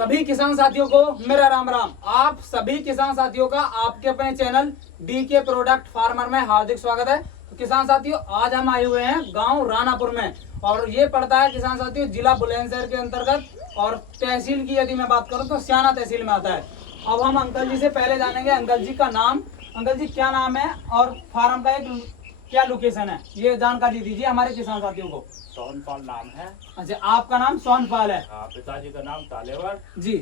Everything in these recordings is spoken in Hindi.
सभी किसान साथियों को मेरा राम राम। आप सभी किसान साथियों का आपके अपने चैनल डीके प्रोडक्ट फार्मर में हार्दिक स्वागत है। तो किसान साथियों, आज हम आए हुए हैं गांव रानापुर में और ये पड़ता है किसान साथियों जिला बुलंदशहर के अंतर्गत और तहसील की यदि मैं बात करूं तो स्याना तहसील में आता है। अब हम अंकल जी से पहले जानेंगे अंकल जी का नाम। अंकल जी क्या नाम है और फार्म का एक क्या लोकेशन है, ये जानकारी दीजिए हमारे किसान साथियों को। सोनपाल नाम है। अच्छा, आपका नाम सोनपाल है? हाँ, पिताजी का नाम तालेवर जी।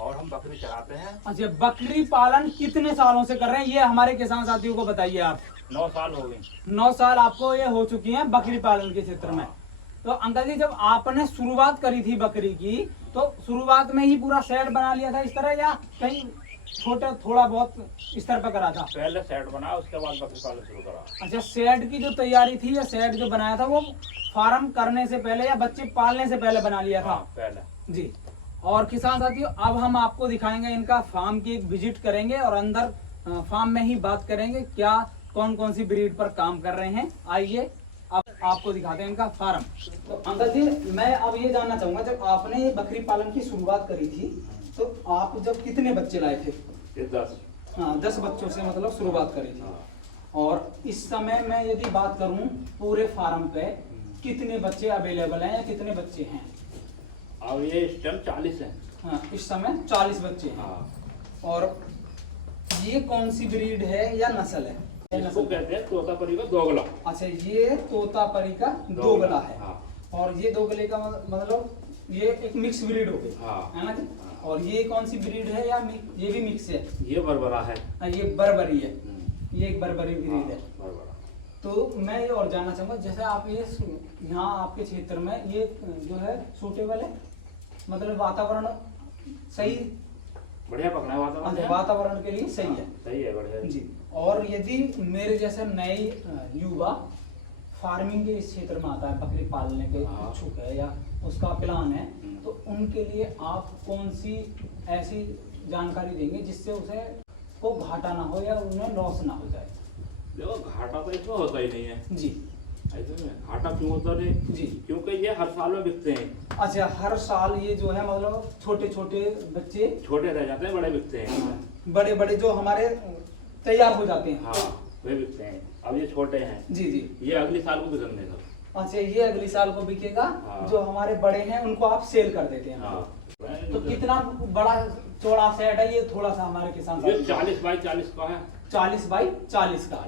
और हम बकरी चराते हैं। अच्छा, बकरी पालन कितने सालों से कर रहे हैं ये हमारे किसान साथियों को बताइए आप। 9 साल हो गए। 9 साल आपको ये हो चुकी हैं बकरी पालन के क्षेत्र में। तो अंकल जी, जब आपने शुरुआत करी थी बकरी की तो शुरुआत में ही पूरा सेट बना लिया था इस तरह या कहीं छोटा थोड़ा बहुत स्तर पर करा था? पहले सेट बना, उसके बाद बकरी पालन शुरू करा। अच्छा, सेट की जो तैयारी थी या सेट जो बनाया था वो फार्म करने से पहले या बच्चे पालने से पहले बना लिया था? हाँ, पहले जी। और किसान साथियों, अब हम आपको दिखाएंगे इनका फार्म की एक विजिट करेंगे और अंदर फार्म में ही बात करेंगे क्या कौन कौन सी ब्रीड पर काम कर रहे हैं। आइए अब आपको दिखाते हैं इनका फार्म। तो अंकल जी, मैं अब ये जानना चाहूंगा, जब आपने ये बकरी पालन की शुरुआत करी थी तो आप जब कितने बच्चे लाए थे? 10। हाँ, 10 बच्चों से मतलब शुरुआत करी थी। और इस समय मैं यदि बात करूं पूरे फार्म पे कितने बच्चे अवेलेबल हैं या कितने बच्चे हैं? अब ये इस टाइम 40 है। हाँ, इस समय 40 बच्चे हैं। हाँ। और ये कौन सी ब्रीड है या नस्ल है? इसको कहते हैं तोतापरी का दोगला। अच्छा, ये तोतापरी का दोगला है। हाँ। और ये दोगले का मतलब ये एक मिक्स ब्रीड हो गई। हाँ। है ना जी? और ये कौन सी ब्रीड है या ये भी मिक्स है? ये बरबरा है। ये बर्बरी है। ये एक बर्बरी ब्रीड है। बरबरा। तो मैं ये और जानना चाहूंगा, जैसे आप ये यहाँ आपके क्षेत्र में ये जो है सूटेबल है, मतलब वातावरण सही, बढ़िया पकड़ा है वातावरण। वातावरण के लिए सही है। सही है, बढ़िया जी। और यदि मेरे जैसे नए युवा फार्मिंग के इस क्षेत्र में आता है, बकरी पालने के इच्छुक है या उसका प्लान है, तो उनके लिए आप कौन सी ऐसी जानकारी देंगे जिससे उसे को घाटा ना हो या उन्हें लॉस ना हो जाए? देखो, घाटा तो इसमें होता ही नहीं है जी। ऐसे में घाटा क्यों होता नहीं जी, क्योंकि ये हर साल में बिकते हैं। अच्छा, हर साल ये जो है मतलब छोटे छोटे बच्चे छोटे रह जाते हैं, बड़े बिकते हैं। बड़े बड़े जो हमारे तैयार हो जाते हैं। हाँ, वे बिकते हैं। अब ये छोटे हैं। जी जी। ये अगले साल को बिकने का। अच्छा, ये अगली साल को बिकेगा। हाँ। जो हमारे बड़े हैं उनको आप सेल कर देते हैं। हाँ। तो कितना बड़ा चौड़ा सेट है ये, थोड़ा सा हमारे किसान ये 40 बाई 40 का है। 40 बाई 40 का।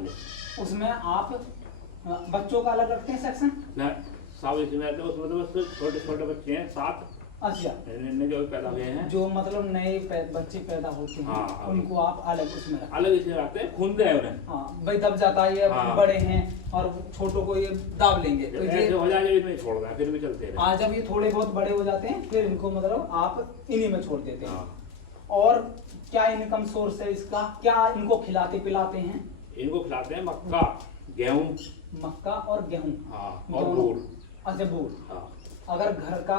उसमें आप बच्चों का अलग रखते हैं सेक्शन? ना, सब इसमें रहते हैं। उसमें तो बस छोटे छोटे बच्चे हैं 7। अच्छा, जो पैदा हुए हैं, जो मतलब नए बच्चे पैदा होते हैं। हाँ, उनको आप अलग उसमें रखते हैं। अलग इसमें रहते हैं, खूनते हैं उन्हें। हाँ, भाई दब जाता है ये। हाँ। बड़े हैं और छोटों को ये दाब लेंगे तो ऐसे ये हो जाएगा, इसमें छोड़ दें, फिर भी चलते हैं। आज जब ये थोड़े बहुत बड़े हो जाते हैं फिर इनको मतलब आप इन्हीं में छोड़ देते हैं। हाँ। और क्या इनकम सोर्स है इसका, क्या इनको खिलाते पिलाते हैं? इनको खिलाते हैं मक्का, गेहूं। मक्का और गेहूं। हाँ, और दोनों। गुड़। अच्छा, गुड़। हाँ। अगर घर का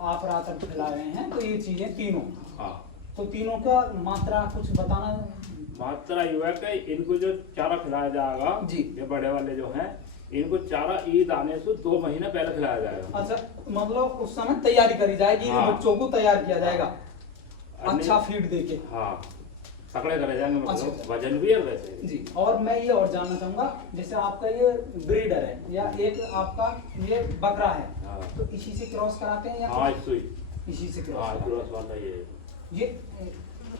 आप रात खिला रहे हैं तो ये चीजें तीनों। हाँ। तो तीनों का मात्रा कुछ बताना? मात्रा यू है कि इनको जो चारा खिलाया जाएगा जी। ये बड़े वाले जो हैं, इनको चारा ईद आने से 2 महीने पहले खिलाया जाएगा। अच्छा, मतलब उस समय तैयारी करी जाएगी। हाँ। बच्चों को तैयार किया जाएगा अन्य- अच्छा फीड देके। हाँ, तकड़े करे जाएंगे, मतलब अच्छा। वजन भी है वैसे। जी। और मैं ये और जानना चाहूंगा, जैसे आपका ये ब्रीडर है या एक आपका ये बकरा है, हाँ। तो इसी से क्रॉस कराते हैं या हाँ, सुई। इसी से हाँ, क्रॉस? क्रॉस वाला ये।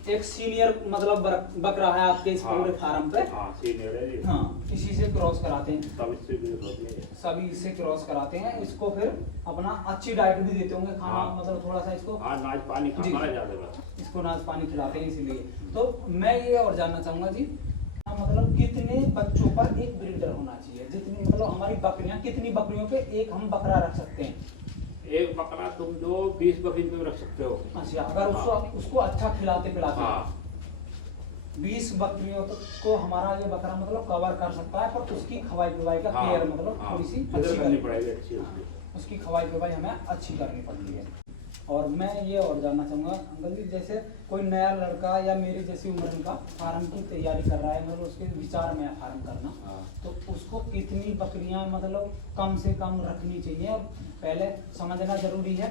एक सीनियर मतलब बकरा है आपके इस हाँ। पूरे फार्म पे? हाँ, सीनियर है जी। हाँ, इसी से क्रॉस कराते हैं। तब इससे भी होती है। सभी इससे क्रॉस कराते हैं। इसको फिर अपना अच्छी डाइट भी देते होंगे, खाना हाँ। मतलब थोड़ा सा इसको हाँ, नाच पानी जी। खाना है ज्यादा बस। इसको नाच पानी खिलाते हैं इसीलिए। तो मैं ये और जानना चाहूंगा जी, मतलब कितने बच्चों पर एक ब्रीडर होना चाहिए? जितनी मतलब हमारी बकरियां, कितनी बकरियों पे एक हम बकरा रख सकते हैं? एक बकरा तुम जो 20 बकरी पे रख सकते हो। अच्छा, अगर उसको अच्छा खिलाते पिलाते हैं। हाँ। 20 बकरियों को हमारा ये बकरा मतलब कवर कर सकता है, पर उसकी खवाई पिवाई का हाँ। केयर मतलब हाँ। थोड़ी सी कदर अच्छी करनी करनी पड़ेगी, अच्छी हाँ, उसकी। उसकी खवाई पिवाई हमें अच्छी करनी पड़ती है। और मैं ये और जानना चाहूँगा अंकल जी, जैसे कोई नया लड़का या मेरी जैसी उम्र का फार्म की तैयारी कर रहा है, मतलब उसके विचार में है फार्म करना, तो उसको कितनी बकरियां मतलब कम से कम रखनी चाहिए और पहले समझना जरूरी है?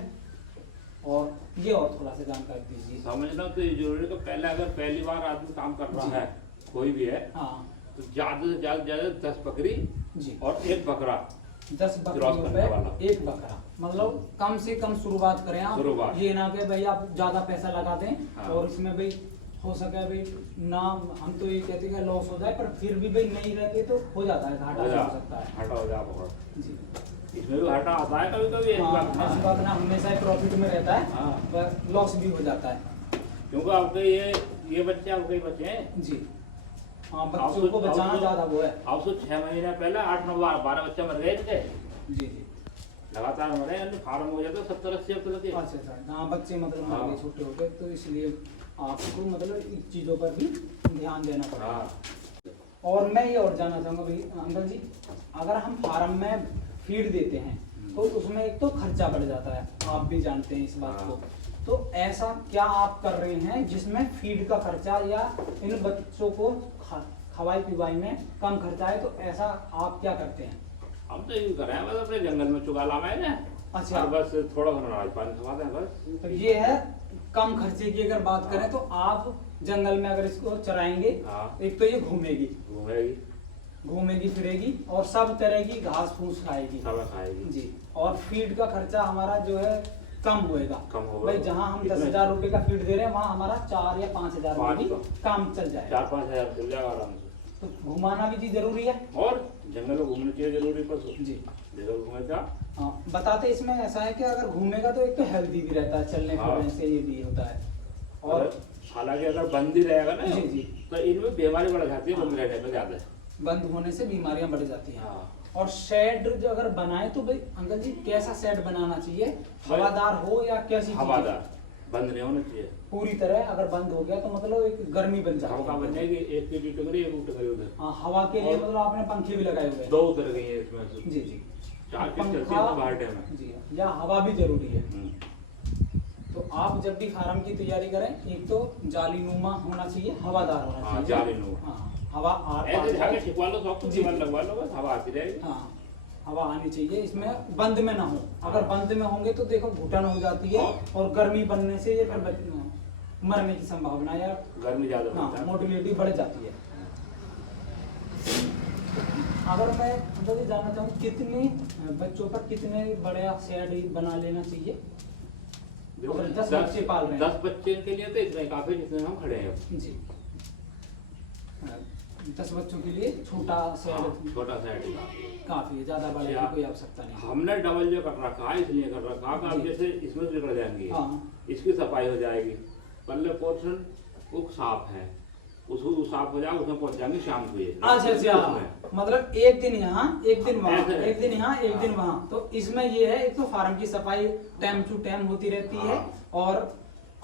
और ये और थोड़ा सा जानकारी दीजिए। समझना तो ये जरूरी है कि पहले अगर पहली बार आदमी काम कर रहा है कोई भी है हाँ तो ज्यादा से ज्यादा 10 बकरी जी, और 1 बकरा 10 बकरियों पे 1 बकरा, मतलब कम से कम शुरुआत करें आप। शुरुआत। ये ना कि भाई आप ज्यादा पैसा लगा दें हाँ। और इसमें भाई हो सके भाई ना, हम तो ये कहते हैं लॉस हो जाए, पर फिर भी भाई नहीं रहते तो हो जाता है, घाटा भी हो सकता है। हटा हो जा पकड़ जी इसमें भी घाटा आता है कभी कभी, ऐसी बात हाँ, ऐसी नहीं। बात ना, हमेशा ही प्रॉफिट में रहता है हाँ। पर लॉस भी हो जाता है। क्योंकि आपके ये बच्चे आपके बच्चे हैं जी हाँ, बच्चों को बचाना ज्यादा वो है। अब तो 6 महीने पहले 8 9 12 बच्चे मर गए थे, जी जी लगातार मरे, फार्म हो जाता 70-80 अब तक। अच्छा अच्छा, हाँ बच्चे मतलब हाँ। मर गए छोटे होते, तो इसलिए आपको मतलब इन चीज़ों पर भी ध्यान देना पड़ेगा। हाँ और मैं ये और जानना चाहूँगा भाई अंकल जी, अगर हम फार्म में फीड देते हैं तो उसमें एक तो खर्चा बढ़ जाता है, आप भी जानते हैं इस बात को। तो ऐसा क्या आप कर रहे हैं जिसमें फीड का खर्चा या इन बच्चों को खवाई पिवाई में कम खर्चा है, तो ऐसा आप क्या करते हैं? हम तो यही कर रहे हैं, बस अपने जंगल में चुगा लाए ना। अच्छा। और बस थोड़ा घना अनाज पानी खवाते हैं बस। तो ये है कम खर्चे की अगर बात करें तो आप जंगल में अगर इसको चराएंगे, हाँ। एक तो ये घूमेगी घूमेगी फिरेगी और सब तरह की घास फूस खाएगी सब खाएगी जी। और फीड का खर्चा हमारा जो है कम होएगा। कम होगा। भाई जहाँ हम कितने? 10,000 रुपए का फीड दे रहे हैं वहाँ हमारा 4 या 5,000 पाँच रुपए का। भी काम चल जाएगा। 4-5 हजार चल जाएगा आराम से। तो घुमाना भी जी जरूरी है। और जंगल में घूमने चाहिए जरूरी पशु जी जंगल घूमेगा। हाँ, बताते इसमें ऐसा है कि अगर घूमेगा तो एक तो हेल्दी भी रहता है, चलने हाँ। फिरने से ये भी होता है। और और हालांकि अगर बंद ही रहेगा ना जी, जी। तो इनमें बीमारी बढ़ जाती है बंद रहने में ज्यादा। बंद होने से बीमारियां बढ़ जाती हैं। हाँ। और शेड जो अगर बनाए तो भाई अंकल जी कैसा शेड बनाना चाहिए? हवादार हो या कैसी चीज़? हवादार, बंद नहीं होना चाहिए। पूरी तरह अगर बंद हो गया तो मतलब एक गर्मी बन जाती हवा है। बन जाएगी, एक की टुकड़ी एक टुकड़ी उधर। हाँ, हवा के लिए और- मतलब आपने पंखे भी लगाए हुए हैं। 2 उतर गई है इसमें से। जी जी। 4 की चलती है बाहर टाइम में। जी, या हवा भी जरूरी है। तो आप जब भी फार्म की तैयारी करें, एक तो जाली नुमा होना चाहिए, हवादार होना हाँ, चाहिए। जालीनुमा। हाँ, हवा आर पार ऐसे जाए। झाके छिपवा लो, सब कुछ जी। दीवार लगवा लो, बस हवा आती रहेगी। हाँ, हवा आनी चाहिए, इसमें बंद में ना हो। अगर हाँ। बंद में होंगे तो देखो घुटन हो जाती है और गर्मी बनने से ये फिर मरने की संभावना या गर्मी ज्यादा होता है। मोटिलिटी बढ़ जाती है। अगर मैं मतलब ये जानना चाहूँ कितने बच्चों पर कितने बड़ा शेड बना लेना चाहिए? अगर 10 बच्चे पाल रहे हैं। 10 बच्चे के लिए तो इतने काफी जितने हम खड़े हैं। जी, 10 बच्चों के लिए छोटा शेड छोटा सा है। काफी है, ज्यादा बड़े की कोई आवश्यकता नहीं। हमने डबल जो कर रखा है इसलिए कर रखा है, अब जैसे इसमें से निकल जाएंगे, हाँ। इसकी सफाई हो जाएगी, पल्ले पोर्शन वो साफ है, उसको साफ हो जाएगा, उसमें पहुंच जाएंगे शाम को। ये अच्छा अच्छा, मतलब एक दिन यहाँ एक दिन वहाँ, ऐसे है। एक दिन यहाँ एक दिन वहाँ। तो इसमें ये है, एक तो फार्म की सफाई टाइम टू टाइम होती रहती है हाँ। और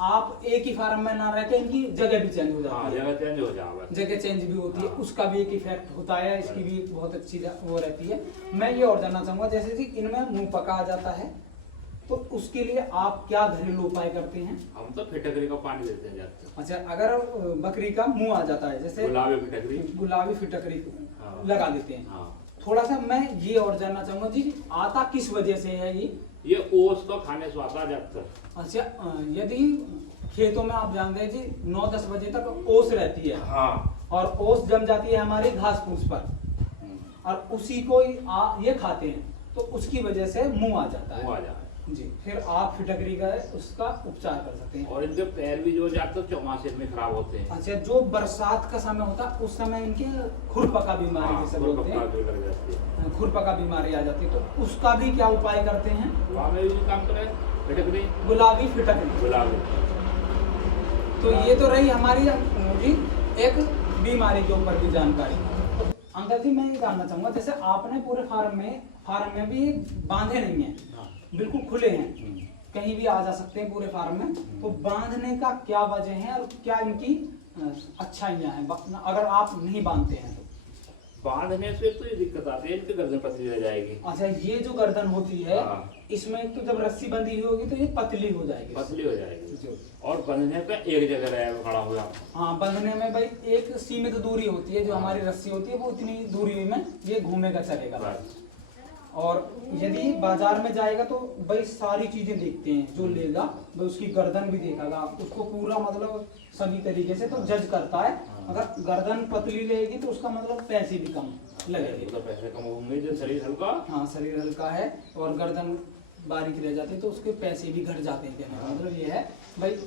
आप एक ही फार्म में ना रहकर इनकी जगह भी चेंज हो हाँ, जाती है। जगह चेंज हो जाएगा। जगह चेंज भी होती है, हाँ। उसका भी एक इफेक्ट होता है, इसकी भी एक बहुत अच्छी वो रहती है। मैं ये और जानना चाहूंगा, जैसे कि इनमें मुंह पका आ जाता है तो उसके लिए आप क्या घरेलू उपाय करते हैं? हम तो फिटकरी का पानी देते हैं जाते हैं। अच्छा, अगर बकरी का मुंह आ जाता है, जैसे गुलाबी फिटकरी। गुलाबी फिटकरी हाँ। लगा देते हैं। हाँ। थोड़ा सा मैं ये और जानना चाहूंगा जी, आता किस वजह से है ये? ओस को खाने से आता जाता है। अच्छा, यदि खेतों में आप जानते हैं जी 9-10 बजे तक ओस रहती है हाँ। और ओस जम जाती है हमारी घास फूस पर और उसी को ये खाते हैं, तो उसकी वजह से मुंह आ जाता है। वो आ जाए जी, फिर आप फिटकरी का उसका उपचार कर सकते हैं। और इनके पैर भी जो जाते हैं चौमासे में खराब होते हैं। अच्छा, जो बरसात का समय होता है उस समय इनके खुरपका बीमारी हाँ, जैसे बोलते हैं, जो लग जाती है। खुरपका बीमारी आ जाती है, तो उसका भी क्या उपाय करते हैं? वहाँ में भी काम करें फिटकरी गुलाबी फिटकरी। गुलाबी। तो ये तो रही हमारी जी एक बीमारी के ऊपर की जानकारी। तो अंकल जी, मैं ये जानना चाहूंगा, जैसे आपने पूरे फार्म में भी बांधे नहीं है, हाँ। बिल्कुल खुले हैं, कहीं भी आ जा सकते हैं पूरे फार्म में, तो बांधने का क्या वजह है और क्या इनकी अच्छाइयाँ हैं अगर आप नहीं बांधते हैं तो? बांधने से तो ये दिक्कत आती है, इनकी गर्दन पतली रह जाएगी। अच्छा, ये जो गर्दन होती है हाँ। इसमें तो जब रस्सी बंधी हुई होगी तो ये पतली हो जाएगी। पतली हो जाएगी जो और बंधने पे एक जगह रहेगा खड़ा हुआ। हाँ, बंधने में भाई एक सीमित दूरी होती है, जो हमारी रस्सी होती है वो उतनी दूरी में ये घूमेगा चलेगा। बस। और यदि बाजार में जाएगा तो भाई सारी चीजें देखते हैं, जो लेगा भाई उसकी गर्दन भी देखेगा, उसको पूरा मतलब सभी तरीके से तो जज करता है। अगर गर्दन पतली रहेगी तो उसका मतलब पैसे भी कम लगेंगे, तो पैसे कम होंगे। जो शरीर हल्का, हाँ शरीर हल्का है और गर्दन बारीक रह जाती है तो उसके पैसे भी घट जाते हैं। कहने का मतलब ये है भाई,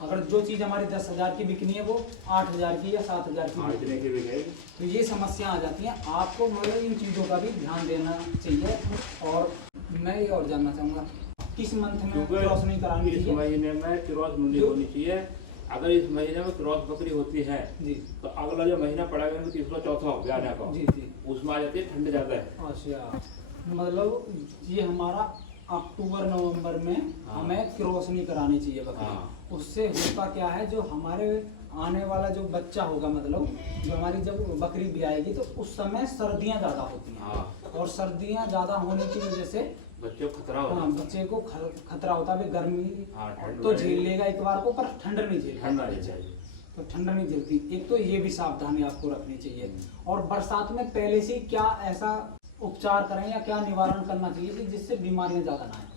अगर जो चीज़ हमारी 10,000 की बिकनी है वो 8,000 की या 7,000 की इतने की बिकेगी, तो ये समस्या आ जाती है। आपको मतलब इन चीज़ों का भी ध्यान देना चाहिए। और मैं ये और जानना चाहूँगा किस मंथ में क्रॉस नहीं करानी इस चाहिए? महीने में क्रॉस नहीं होनी चाहिए। अगर इस महीने में क्रॉस बकरी होती है जी तो अगला जो महीना पड़ेगा इनको तीसरा चौथा ब्याने का, जी जी। उसमें आ जाती है ठंड ज्यादा है। अच्छा, मतलब ये हमारा अक्टूबर नवंबर में हाँ। हमें क्रॉस नहीं करानी चाहिए बकरी। हाँ। उससे होता क्या है, जो हमारे आने वाला जो बच्चा होगा, मतलब जो हमारी जब बकरी भी आएगी तो उस समय सर्दियाँ ज़्यादा होती हैं। हाँ। और सर्दियाँ ज़्यादा होने की वजह से बच्चों को खतरा होता हाँ है। बच्चे को खतरा होता है। गर्मी हाँ, ठंड तो बढ़ेगी। झेल लेगा एक बार को, पर ठंड नहीं झेल ठंड पाता नहीं बच्चा। चाहिए। तो ठंड नहीं झेलती। एक तो ये भी सावधानी आपको रखनी चाहिए। और बरसात में पहले से ही क्या ऐसा उपचार करें या क्या निवारण करना चाहिए कि जिससे बीमारियां ज्यादा ना आए?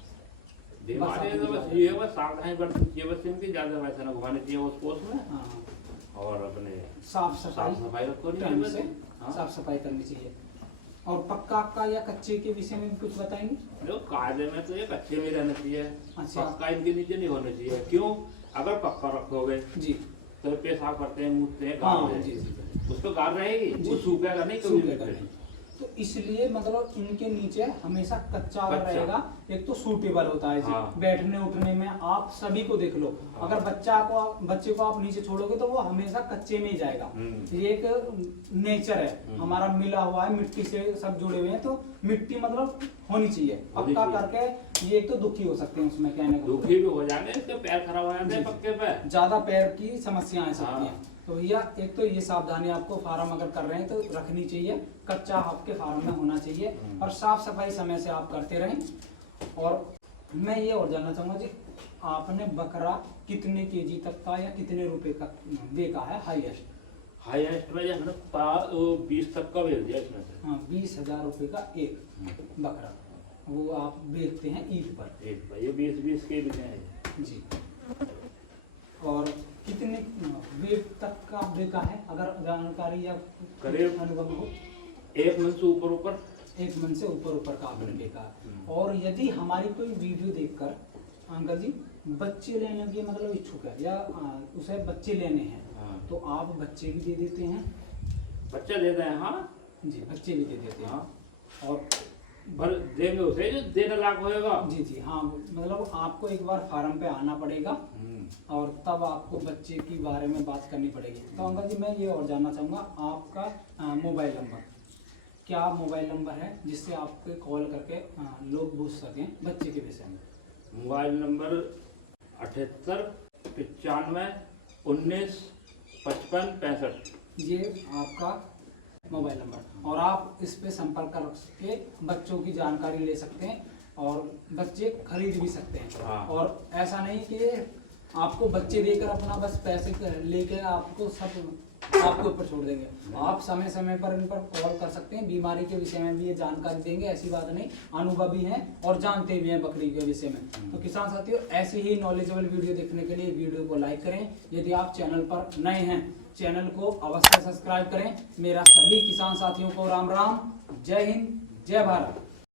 बीमारी तो बस ये है, बस सावधानी बरतनी चाहिए, बस इनकी ज्यादा वैसा ना घुमानी चाहिए उस पोस्ट में। हाँ, और अपने साफ सफाई रखो नहीं टाइम बस। से हाँ। साफ सफाई करनी चाहिए। और पक्का का या कच्चे के विषय में भी कुछ बताएंगे? देखो कायदे में तो एक अच्छे में रहना चाहिए, अच्छा। पक्का इनके नीचे नहीं होना चाहिए। क्यों? अगर पक्का रखोगे जी तो पेशाब करते हैं, मूतते हैं, हाँ गार जी जी। उस पर गार रहेगी, जी। वो सूखेगा नहीं कभी सूखेगा भी। नहीं। तो इसलिए मतलब इनके नीचे हमेशा कच्चा अगर कच्चा। रहेगा, एक तो सूटेबल होता है जी। हाँ। बैठने उठने में आप सभी को देख लो, हाँ। अगर बच्चे को आप नीचे छोड़ोगे तो वो हमेशा कच्चे में ही जाएगा। ये एक नेचर है हमारा, मिला हुआ है, मिट्टी से सब जुड़े हुए हैं, तो मिट्टी मतलब होनी चाहिए। होनी पक्का चाहिए। करके ये एक तो दुखी हो सकते हैं उसमें, कहने को दुखी भी हो जाएंगे, इसके पैर खराब हो जाते हैं जी। पक्के पे। ज्यादा पैर की समस्याएं आ सकती हाँ। हैं। तो भैया एक तो ये सावधानी आपको फार्म अगर कर रहे हैं तो रखनी चाहिए, कच्चा आपके फार्म में होना चाहिए और साफ सफाई समय से आप करते रहें। और मैं ये और जानना चाहूंगा जी, आपने बकरा कितने केजी तक का या कितने रुपए का बेचा है हाईएस्ट? हाईएस्ट में हमने 20 तक का भेज दिया इसमें से। हाँ, 20,000 रुपए का एक बकरा, वो आप बेचते हैं ईद पर। एक भाई ये 20 के भी हैं जी। और कितने वेट तक का बेचा है, अगर जानकारी या करीब अनुभव हो? 1 मन से ऊपर एक मन से ऊपर का आपने बेचा है। और यदि हमारी कोई वीडियो देखकर अंकल जी बच्चे लेने के मतलब इच्छुक है या उसे बच्चे लेने हैं, हाँ। तो आप बच्चे भी दे देते हैं? बच्चा दे रहे हैं। हाँ जी, बच्चे भी दे देते हैं। हाँ। और भर देंगे उसे जो देने लायक होएगा। जी जी हाँ, मतलब आपको एक बार फार्म पे आना पड़ेगा और तब आपको बच्चे के बारे में बात करनी पड़ेगी। तो अंकल जी मैं ये और जानना चाहूँगा, आपका मोबाइल नंबर, क्या मोबाइल नंबर है जिससे आपको कॉल करके लोग पूछ सकें बच्चे के विषय में? Mobile number 78 95 19 55 65। ये आपका मोबाइल नंबर, और आप इस पे संपर्क करके बच्चों की जानकारी ले सकते हैं और बच्चे खरीद भी सकते हैं। हाँ। और ऐसा नहीं कि आपको बच्चे देकर अपना बस पैसे लेके आपको सब आपके ऊपर छोड़ देंगे। आप समय समय पर इन पर कॉल कर सकते हैं, बीमारी के विषय में भी ये जानकारी देंगे, ऐसी बात नहीं, अनुभवी हैं और जानते भी हैं बकरी के विषय में। तो किसान साथियों, ऐसी ही नॉलेजेबल वीडियो देखने के लिए वीडियो को लाइक करें। यदि आप चैनल पर नए हैं, चैनल को अवश्य सब्सक्राइब करें। मेरा सभी किसान साथियों को राम राम, जय हिंद, जय भारत।